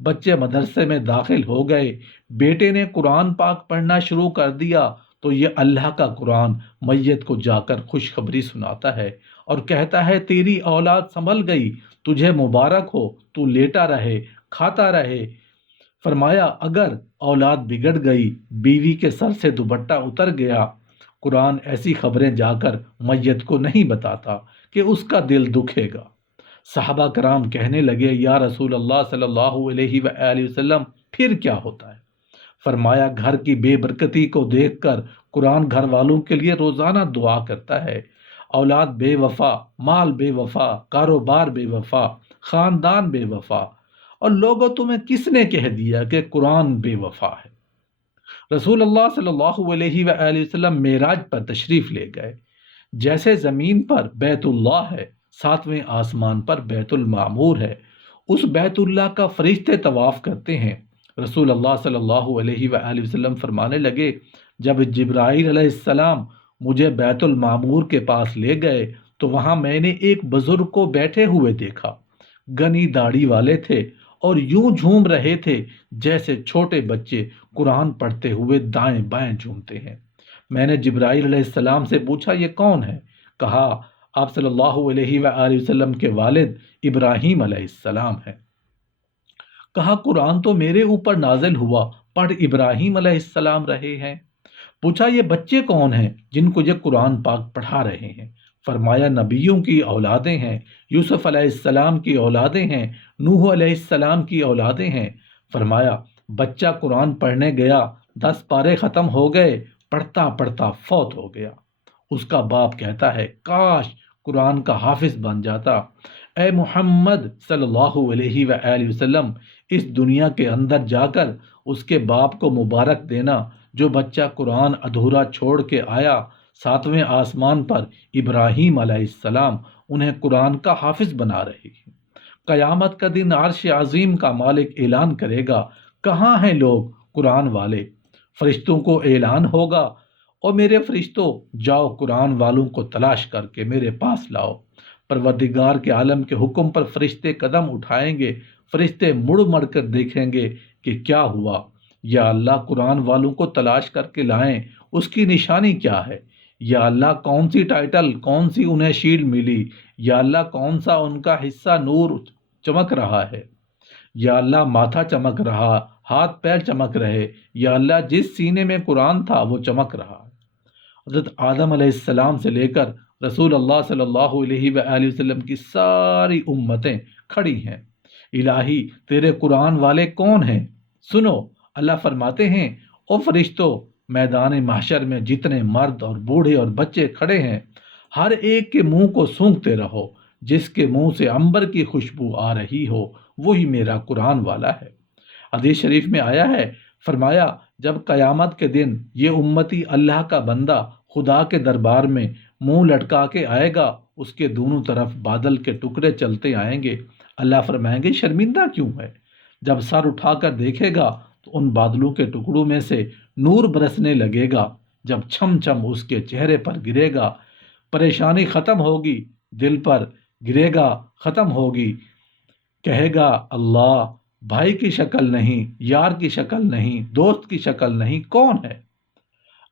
بچے مدرسے میں داخل ہو گئے، بیٹے نے قرآن پاک پڑھنا شروع کر دیا تو یہ اللہ کا قرآن میت کو جا کر خوشخبری سناتا ہے اور کہتا ہے تیری اولاد سنبھل گئی، تجھے مبارک ہو، تو لیٹا رہے، کھاتا رہے۔ فرمایا اگر اولاد بگڑ گئی، بیوی کے سر سے دوپٹہ اتر گیا، قرآن ایسی خبریں جا کر میت کو نہیں بتاتا کہ اس کا دل دکھے گا۔ صحابہ کرام کہنے لگے یا رسول اللہ صلی اللہ علیہ وآلہ وسلم پھر کیا ہوتا ہے؟ فرمایا گھر کی بے برکتی کو دیکھ کر قرآن گھر والوں کے لیے روزانہ دعا کرتا ہے، اولاد بے وفا، مال بے وفا، کاروبار بے وفا، خاندان بے وفا، اور لوگوں تمہیں کس نے کہہ دیا کہ قرآن بے وفا ہے؟ رسول اللہ صلی اللہ علیہ وآلہ وسلم معراج پر تشریف لے گئے، جیسے زمین پر بیت اللہ ہے، ساتویں آسمان پر بیت المعمور ہے، اس بیت اللہ کا فرشتے طواف کرتے ہیں۔ رسول اللہ صلی اللہ علیہ وآلہ وسلم فرمانے لگے جب جبرائیل علیہ السلام مجھے بیت المعمور کے پاس لے گئے تو وہاں میں نے ایک بزرگ کو بیٹھے ہوئے دیکھا، گنی داڑھی والے تھے اور یوں جھوم رہے تھے جیسے چھوٹے بچے قرآن پڑھتے ہوئے دائیں بائیں جھومتے ہیں۔ میں نے جبرائیل علیہ السلام سے پوچھا یہ کون ہے؟ کہا آپ صلی اللہ علیہ وآلہ وسلم کے والد ابراہیم علیہ السلام ہیں۔ کہا قرآن تو میرے اوپر نازل ہوا، پڑھ ابراہیم علیہ السلام رہے ہیں۔ پوچھا یہ بچے کون ہیں جن کو یہ قرآن پاک پڑھا رہے ہیں؟ فرمایا نبیوں کی اولادیں ہیں، یوسف علیہ السلام کی اولادیں ہیں، نوح علیہ السلام کی اولادیں ہیں۔ فرمایا بچہ قرآن پڑھنے گیا، 10 پارے ختم ہو گئے، پڑھتا پڑھتا فوت ہو گیا۔ اس کا باپ کہتا ہے کاش قرآن کا حافظ بن جاتا۔ اے محمد صلی اللہ علیہ وآلہ وسلم اس دنیا کے اندر جا کر اس کے باپ کو مبارک دینا جو بچہ قرآن ادھورا چھوڑ کے آیا، 7ویں آسمان پر ابراہیم علیہ السلام انہیں قرآن کا حافظ بنا رہے ہیں۔ قیامت کا دن عرش عظیم کا مالک اعلان کرے گا کہاں ہیں لوگ قرآن والے؟ فرشتوں کو اعلان ہوگا اور میرے فرشتوں جاؤ قرآن والوں کو تلاش کر کے میرے پاس لاؤ۔ پروردگار کے عالم کے حکم پر فرشتے قدم اٹھائیں گے، فرشتے مڑ مڑ کر دیکھیں گے کہ کیا ہوا۔ یا اللہ قرآن والوں کو تلاش کر کے لائیں، اس کی نشانی کیا ہے؟ یا اللہ کون سی ٹائٹل، کون سی انہیں شیلڈ ملی؟ یا اللہ کون سا ان کا حصہ نور چمک رہا ہے؟ یا اللہ ماتھا چمک رہا، ہاتھ پیر چمک رہے، یا اللہ جس سینے میں قرآن تھا وہ چمک رہا ہے۔ حضرت آدم علیہ السلام سے لے کر رسول اللہ صلی اللہ علیہ وآلہ وسلم کی ساری امتیں کھڑی ہیں، الہی تیرے قرآن والے کون ہیں؟ سنو، اللہ فرماتے ہیں او فرشتوں میدان محشر میں جتنے مرد اور بوڑھے اور بچے کھڑے ہیں ہر ایک کے منہ کو سونگھتے رہو، جس کے منہ سے عنبر کی خوشبو آ رہی ہو وہی میرا قرآن والا ہے۔ حدیث شریف میں آیا ہے، فرمایا جب قیامت کے دن یہ امتی اللہ کا بندہ خدا کے دربار میں منہ لٹکا کے آئے گا، اس کے دونوں طرف بادل کے ٹکڑے چلتے آئیں گے۔ اللہ فرمائیں گے شرمندہ کیوں ہے؟ جب سر اٹھا کر دیکھے گا تو ان بادلوں کے ٹکڑوں میں سے نور برسنے لگے گا، جب چھم چھم اس کے چہرے پر گرے گا پریشانی ختم ہوگی، دل پر گرے گا ختم ہوگی، کہے گا اللہ بھائی کی شکل نہیں، یار کی شکل نہیں، دوست کی شکل نہیں، کون ہے؟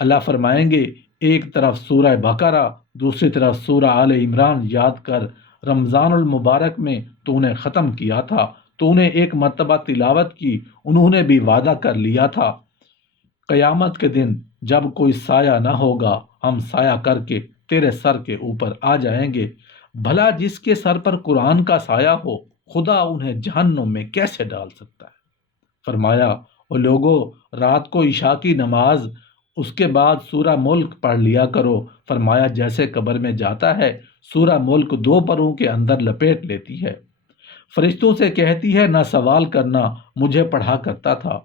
اللہ فرمائیں گے ایک طرف سورہ بقرہ، دوسری طرف سورہ آل عمران یاد کر، رمضان المبارک میں تو نے ختم کیا تھا، تو نے ایک مرتبہ تلاوت کی، انہوں نے بھی وعدہ کر لیا تھا قیامت کے دن جب کوئی سایہ نہ ہوگا ہم سایہ کر کے تیرے سر کے اوپر آ جائیں گے۔ بھلا جس کے سر پر قرآن کا سایہ ہو خدا انہیں جہنم میں کیسے ڈال سکتا ہے؟ فرمایا او لوگوں رات کو عشاء کی نماز اس کے بعد سورہ ملک پڑھ لیا کرو۔ فرمایا جیسے قبر میں جاتا ہے سورہ ملک 2 پروں کے اندر لپیٹ لیتی ہے، فرشتوں سے کہتی ہے نہ سوال کرنا، مجھے پڑھا کرتا تھا،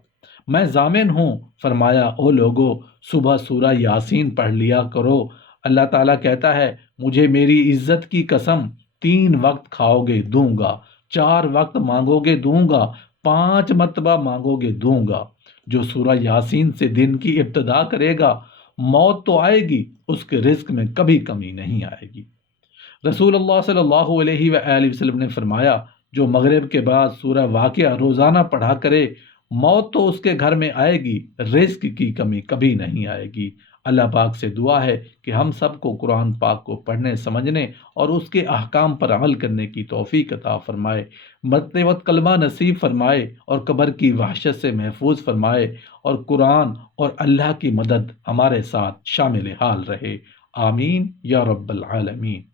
میں ضامن ہوں۔ فرمایا او لوگو صبح سورہ یاسین پڑھ لیا کرو۔ اللہ تعالیٰ کہتا ہے مجھے میری عزت کی قسم 3 وقت کھاؤ گے دوں گا، 4 وقت مانگو گے دوں گا، 5 مرتبہ مانگو گے دوں گا۔ جو سورہ یاسین سے دن کی ابتدا کرے گا موت تو آئے گی، اس کے رزق میں کبھی کمی نہیں آئے گی۔ رسول اللہ صلی اللہ علیہ وآلہ وسلم نے فرمایا جو مغرب کے بعد سورہ واقعہ روزانہ پڑھا کرے، موت تو اس کے گھر میں آئے گی، رزق کی کمی کبھی نہیں آئے گی۔ اللہ پاک سے دعا ہے کہ ہم سب کو قرآن پاک کو پڑھنے سمجھنے اور اس کے احکام پر عمل کرنے کی توفیق عطا فرمائے، مرتے وقت کلمہ نصیب فرمائے اور قبر کی وحشت سے محفوظ فرمائے، اور قرآن اور اللہ کی مدد ہمارے ساتھ شامل حال رہے۔ آمین یا رب العالمین۔